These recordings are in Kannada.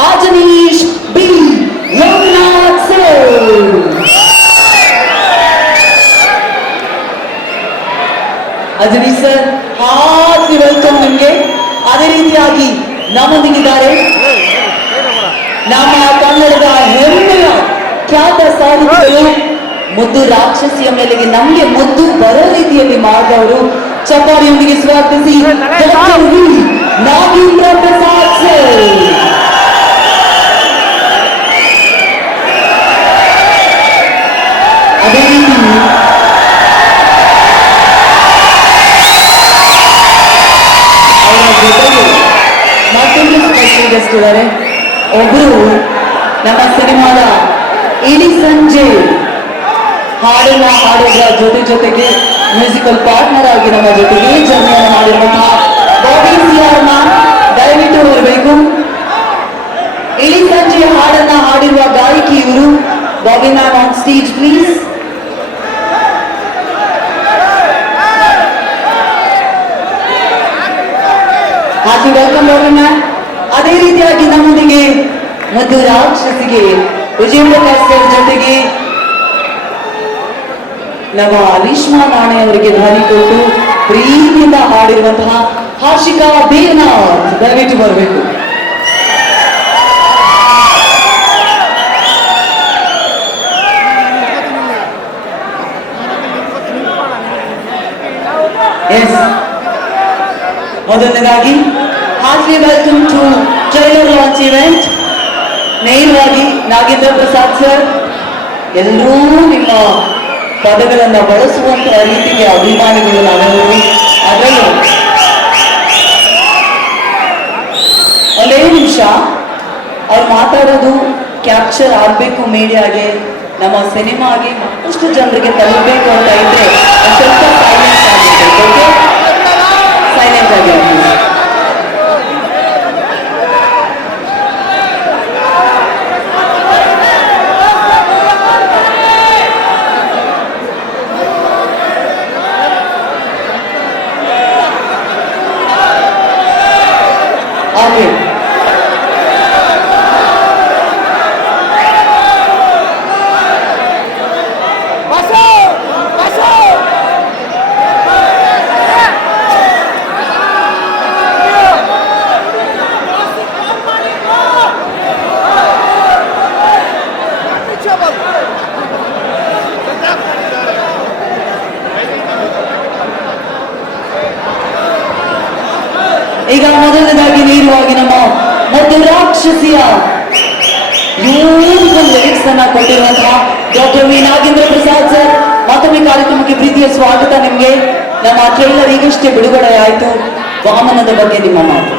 Ajanish B. Yomnath Sir. Ajanish sir heartly welcome ನಿಮ್ಗೆ ಅದೇ ರೀತಿಯಾಗಿ ನಮ್ಮೊಂದಿಗಿದ್ದಾರೆ ನಮ್ಮ ಕನ್ನಡದ ಹೆಮ್ಮೆಯ ಖ್ಯಾತ ಸಾಹಿತಿಗಳು ಮುದ್ದು ರಾಕ್ಷಸಿಯ ಮೇಲೆಗೆ ನಮ್ಗೆ ಮುದ್ದು ಬರೋ ರೀತಿಯಲ್ಲಿ ಮಾಡಿದವರು ಚಪಾರಿಯೊಂದಿಗೆ ಸ್ವಾಗತಿಸಿ doctor V. Nagendra Prasad sir ಅದೇ ರೀತಿ ಅವರ ಜೊತೆಗೆ ಮತ್ತೊಂದು ಸ್ಪೆಷಲ್ ಗೆಸ್ಟ್ ಇದ್ದಾರೆ ಒಬ್ರು ನಮ್ಮ ಸಿನಿಮಾದ ಇಡೀ ಸಂಜೆ ಹಾಡನ್ನ ಹಾಡೋದ್ರ ಜೊತೆ ಜೊತೆಗೆ ಮ್ಯೂಸಿಕಲ್ ಪಾರ್ಟ್ನರ್ ಆಗಿ ನಮ್ಮ ಜೊತೆಗೆ ಜರ್ನಿಯನ್ನು ಮಾಡಿರುವಂತಹ ಬಾಬಿ ಸಿಆರ್ನ ದಯವಿಟ್ಟು ಬರಬೇಕು ಇಳಿ ಸಂಜೆ ಹಾಡನ್ನ ಹಾಡಿರುವ ಗಾಯಕಿ ಇವರು Bobby ma'am on stage please ಹಾಗೆ ವೆಲ್ಕಮ್ ಮ್ಯಾಮ್. ಅದೇ ರೀತಿಯಾಗಿ ನಮ್ಮೊಂದಿಗೆ ಮಧು ರಾಕ್ಷಸಿಗೆ ವಿಜಯ ಪ್ರಕಾಶ್ ಜೊತೆಗೆ ನಮ್ಮ ರೇಷ್ಮಾ ನಾಣೆ ಅವರಿಗೆ ಧ್ವನಿ ಕೊಟ್ಟು ಪ್ರೀತಿಯಿಂದ ಹಾಡಿರುವಂತಹ ಹಾರ್ಷಿಕಾ ದೇವನಾಥ್ ದಯವಿಟ್ಟು ಬರಬೇಕು. ಎಸ್ ಮೊದಲನೇದಾಗಿ, heartly welcome to trailer launch event. ನೇರವಾಗಿ ನಾಗೇಂದ್ರ ಪ್ರಸಾದ್ ಸರ್, ಎಲ್ಲರೂ ನಿಮ್ಮ ಪದಗಳನ್ನ ಬಳಸುವಂತಹ ರೀತಿಗೆ ಅಭಿಮಾನಿಗಳು ನಾವೆಲ್ಲರೂ ಅದರಲ್ಲೂ ಒಂದೇ ನಿಮಿಷ. ಅವ್ರು ಮಾತಾಡೋದು ಕ್ಯಾಪ್ಚರ್ ಆಗಬೇಕು ಮೀಡಿಯಾಗೆ ನಮ್ಮ ಸಿನಿಮಾಗೆ ಮತ್ತಷ್ಟು ಜನರಿಗೆ ತಲುಪಬೇಕು ಅಂತ ಇದ್ರೆ ಈಗ ಮೊದಲನೇದಾಗಿ ನೇರವಾಗಿ ನಮ್ಮ ಮತ್ತು ರಾಕ್ಷಸಿಯ ಲಿರಿಕ್ಸ್ ಅನ್ನ ಕೊಟ್ಟಿರುವಂತಹ doctor V Nagendra Prasad sir, ಮತ್ತೊಮ್ಮೆ ಕಾರ್ಯಕ್ರಮಕ್ಕೆ ಪ್ರೀತಿಯ ಸ್ವಾಗತ ನಿಮಗೆ. ನಮ್ಮ ಟ್ರೈಲರ್ ಈಗಷ್ಟೇ ಬಿಡುಗಡೆ ಆಯಿತು ವಾಮನದ ಬಗ್ಗೆ ನಿಮ್ಮ ಮಾತು.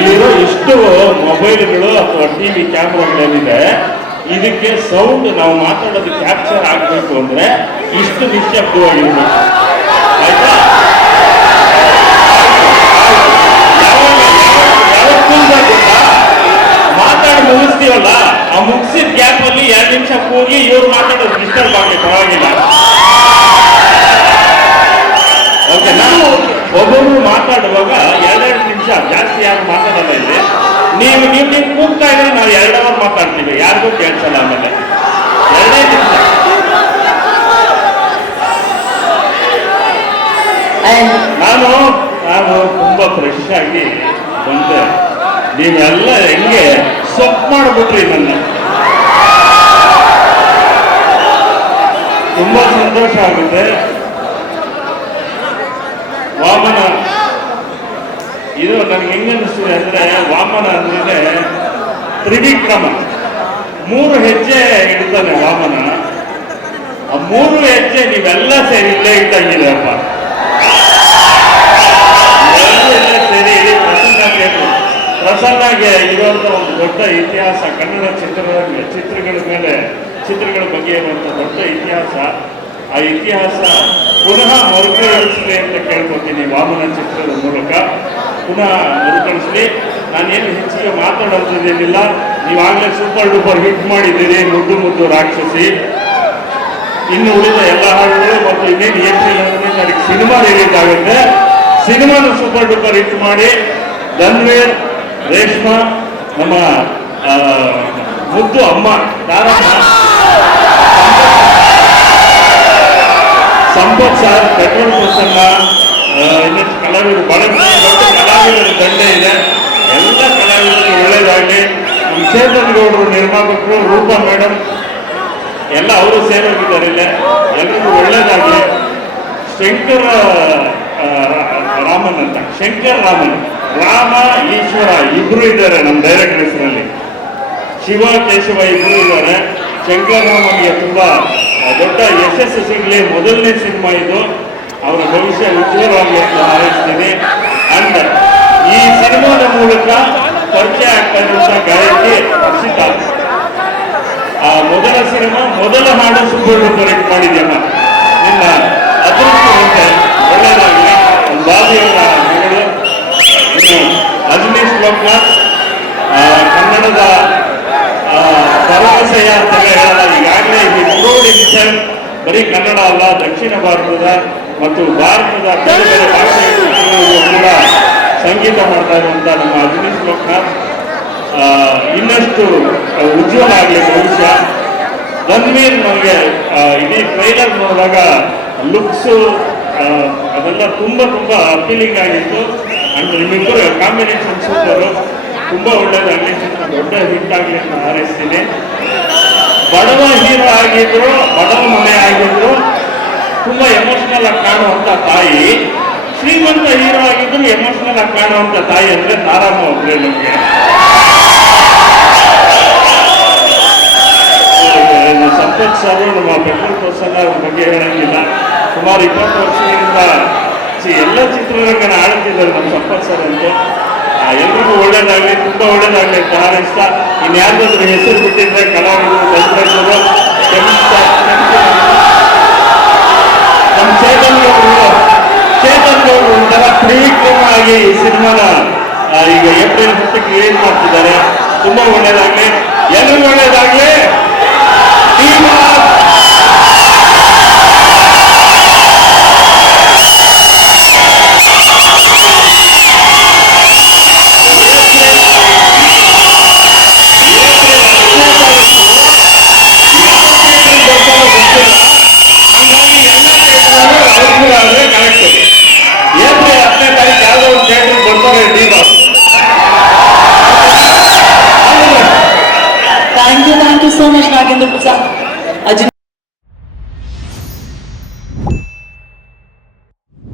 ಇಲ್ಲಿರೋ ಇಷ್ಟು ಮೊಬೈಲ್ಗಳು ಅಥವಾ ಟಿವಿ ಕ್ಯಾಮ್ರಾಗಳೇನಿದೆ, ಇದಕ್ಕೆ ಸೌಂಡ್ ನಾವು ಮಾತಾಡೋದು ಕ್ಯಾಪ್ಚರ್ ಆಗಬೇಕು ಅಂದರೆ ಇಷ್ಟು ನಿಶ್ಶಬ್ದವಾಗಿರ್ಬೇಕು ಆಯ್ತಾ? ಮಾತಾಡಿ ಮುಗಿಸ್ತೀವಲ್ಲ? ಆ ಮುಗಿಸಿದ ಗ್ಯಾಪ್ ಅಲ್ಲಿ ಎರಡು ನಿಮಿಷ ಕೂಗಿ ಇವ್ರು ಮಾತಾಡೋದು ಡಿಸ್ಟರ್ಬ್ ಆಗಲಿ ಪರವಾಗಿಲ್ಲ ಓಕೆನಾ ಒಬ್ಬೊಬ್ರು ಮಾತಾಡುವಾಗ ಎರಡೆರಡು ನಿಮಿಷ ಜಾಸ್ತಿ ಯಾರು ಮಾತಾಡಲ್ಲ ಇಲ್ಲಿ ನೀವು ನೀವು ನೀವು ಕೂಗ್ತಾ ಇದ್ರೆ ನಾವು ಎರಡು ಅವರ್ ಮಾತಾಡ್ತೀವಿ ಯಾರಿಗೂ ಕೇಳಿಸಲ್ಲ ಆಮೇಲೆ ಎರಡೇ ನಿಮಿಷ ಅಂಡ್ ನಾನು ನಾನು ತುಂಬಾ ಫ್ರೆಶ್ ಆಗಿ ಬಂದೆ ನೀವೆಲ್ಲ ಹೆಂಗೆ ಸೊಪ್ಪು ಮಾಡ್ಬಿಟ್ರಿ ನನ್ನ ತುಂಬಾ ಸಂತೋಷ ಆಗುತ್ತೆ ವಾಮನ ಇದು ನನಗೆ ಹೆಂಗ ಅನಿಸ್ತಿದೆ ಅಂದ್ರೆ ವಾಮನ ಅಂದ್ರೆ ತ್ರಿವಿಕ್ರಮ ಮೂರು ಹೆಜ್ಜೆ ಇಡ್ತಾನೆ ವಾಮನ ಆ ಮೂರು ಹೆಜ್ಜೆ ನೀವೆಲ್ಲ ಸೇರಿ ಇಲ್ಲೇ ಇಟ್ಟಂಗಿದೆಯಪ್ಪ ಪ್ರಸನ್ನಾಗೆ ಇರುವಂಥ ಒಂದು ದೊಡ್ಡ ಇತಿಹಾಸ, ಕನ್ನಡ ಚಿತ್ರದ ಚಿತ್ರಗಳ ಮೇಲೆ, ಚಿತ್ರಗಳ ಬಗ್ಗೆ ಇರುವಂಥ ದೊಡ್ಡ ಇತಿಹಾಸ, ಆ ಇತಿಹಾಸ ಪುನಃ ಮರುಕಳಿಸಲಿ ಅಂತ ಕೇಳ್ಕೊತೀನಿ ವಾಮನ ಚಿತ್ರದ ಮೂಲಕ. ಪುನಃ ಮರುಕಳಿಸಲಿ. ನಾನೇನು ಹೆಚ್ಚಿಗೆ ಮಾತಾಡೋದೇನಿಲ್ಲ ನೀವಾಗಲೇ ಸೂಪರ್ ಡೂಪರ್ ಹಿಟ್ ಮಾಡಿದ್ದೀರಿ, ಮುದ್ದು ಮುದ್ದು ರಾಕ್ಷಸಿ. ಇನ್ನು ಉಳಿದ ಎಲ್ಲ ಹಾಡುಗಳು ಮತ್ತು ಇನ್ನೇನು ಏಪ್ರಿಲ್ ತಾರೀಕು ಸಿನಿಮಾ ರಿಲೀಸ್ ಆಗುತ್ತೆ. ಸಿನಿಮಾನ ಸೂಪರ್ ಡೂಪರ್ ಹಿಟ್ ಮಾಡಿ. ಧನ್ವೀರ್ ರೇಷ್ಮಾ, ನಮ್ಮ ಮುದ್ದು ಅಮ್ಮ ಸಂಪತ್ ಸರ್, ಪೆಟ್ರೋಲ್ ಪ್ರಸನ್ನ ಇನ್ನಷ್ಟು ಕಲಾವಿದರು, ಬಹಳ ಕಲಾವಿದರ ದಂಡೆ ಇದೆ. ಎಲ್ಲ ಕಲಾವಿದರಿಗೆ ಒಳ್ಳೇದಾಗಲಿ ನಮ್ಮ ಚೇತನ್ ಗೌಡರು ನಿರ್ಮಾಪಕರು, ರೂಪಾ ಮೇಡಮ್ ಎಲ್ಲ ಅವರು ಸೇರೋಗಿದ್ದಾರೆ ಇಲ್ಲೇ. ಎಲ್ರಿಗೂ ಒಳ್ಳೇದಾಗಲಿ ಶಂಕರ ರಾಮನ್ ಅಂತ. ಶಂಕರ್ ರಾಮನ್. ರಾಮ, ಈಶ್ವರ ಇಬ್ರು ಇದ್ದಾರೆ ನಮ್ಮ ಡೈರೆಕ್ಟರ್ಸ್ ಹೆಸರಲ್ಲಿ ಶಿವ, ಕೇಶವ ಇಬ್ರು ಇದ್ದಾರೆ. ಶಂಕರ್ ರಾಮನ್ಗೆ ತುಂಬಾ ದೊಡ್ಡ ಯಶಸ್ಸು ಸಿಗಲಿ. ಮೊದಲನೇ ಸಿನಿಮಾ ಇದು. ಅವರ ಭವಿಷ್ಯ ಉಜ್ವಲವಾಗಿ ಅಂತ ಹಾರೈಸ್ತೀನಿ ಅಂಡ್ ಈ ಸಿನಿಮಾದ ಮೂಲಕ ಪರಿಚಯ ಆಗ್ತಾ ಗಾಯಕಿ ಹರ್ಷಿತಾ ಆ, ಮೊದಲ ಸಿನಿಮಾ, ಮೊದಲ ಹಾಡು ಸೂಪರ್ ಕರೆಕ್ಟ್ ಮಾಡಿದ್ಯಮ್ಮ. ನಿಮ್ಮ ಅದೃಷ್ಟವಂತೆ ಒಳ್ಳೆಯದಾಗಲಿ ಒಂದು ಬಾಬಿಯವರ ಮಗಳು ಇನ್ನು ಅಜನೀಶ್ ಲೋಕನಾಥ್ ಆ, ಕನ್ನಡದ ಆ, ಹೇಳಲ್ಲ ಈಗಾಗಲೇ ಬರೀ ಕನ್ನಡ ಅಲ್ಲ, ದಕ್ಷಿಣ ಭಾರತದ ಮತ್ತು ಭಾರತದ ಬೇರೆ ಸಂಗೀತ ಮಾಡ್ತಾ ಇರುವಂತ ನಮ್ಮ ಅಜನೀಶ್ ಲೋಕನಾಥ್ ಇನ್ನಷ್ಟು ಉಜ್ವಲ ಆಗಲಿ ಭವಿಷ್ಯ ಧನ್ವೀರ್ ನಮಗೆ ಇಡೀ ಟ್ರೈಲರ್ ನೋಡಿದಾಗ ಲುಕ್ಸು ಅದೆಲ್ಲ ತುಂಬ ತುಂಬ ಅಪೀಲಿಂಗ್ ಆಗಿತ್ತು. ಅಂಡ್ ನಿಮ್ಮಿಬ್ಬರು ಕಾಂಬಿನೇಷನ್ ಸೂಪರು ತುಂಬ ಒಳ್ಳೆಯದಾಗಲಿ ದೊಡ್ಡ ಹಿಟ್ ಆಗಲಿ ಅಂತ ಹಾರೈಸ್ತೀನಿ. ಬಡವ ಹೀರೋ ಆಗಿದ್ರು, ಬಡವ ಮನೆ ಆಗಿದ್ರು, ತುಂಬಾ ಎಮೋಷನಲ್ ಆಗಿ ಕಾಣುವಂತ ತಾಯಿ. ಶ್ರೀಮಂತ ಹೀರೋ ಆಗಿದ್ರು ಎಮೋಷನಲ್ ಆಗಿ ಕಾಣುವಂತ ತಾಯಿ ಅಂದ್ರೆ ತಾರಮ್ಮ ಒಬ್ಬರೇ ನಮಗೆ. ಸಂಪತ್ ಸರ್, ನಮ್ಮ ಪೆಟ್ರೋಲ್ ಪರ್ಸನ್ ಅವ್ರ ಬಗ್ಗೆ ಹೇಳಂಗಿಲ್ಲ. ಸುಮಾರು ಇಪ್ಪತ್ತು ವರ್ಷಗಳಿಂದ ಎಲ್ಲ ಚಿತ್ರರಂಗನ ಆಳ್ತಿದ್ದಾರೆ ನಮ್ಮ ಸಂಪತ್ ಸರ್ ಅಂತೂ. ಎಲ್ರಿಗೂ ಒಳ್ಳೇದಾಗ್ಲಿ, ತುಂಬಾ ಒಳ್ಳೇದಾಗ್ಲಿ ಅಂತ ಹಾರೈಸ್ತಾ ಇನ್ಯಾರ್ದಾದ್ರೂ ಹೆಸರು ಬಿಟ್ಟಿದ್ರೆ ಕಲಾವಿದರು ಕ್ಷಮಿಸ್ತಾ ನಮ್ಮ ಚೇತನ್ ಗೌಡರು ಚೇತನ್ ಗೌಡರು ಒಂಥರ ತ್ರಿವಿಕ್ರಮ ಆಗಿ ಈ ಸಿನಿಮಾನ ಈಗ ಏಪ್ರಿಲ್ ಹತ್ತಕ್ಕೆ ರಿಲೀಸ್ ಮಾಡ್ತಿದ್ದಾರೆ. ತುಂಬಾ ಒಳ್ಳೇದಾಗ್ಲಿ.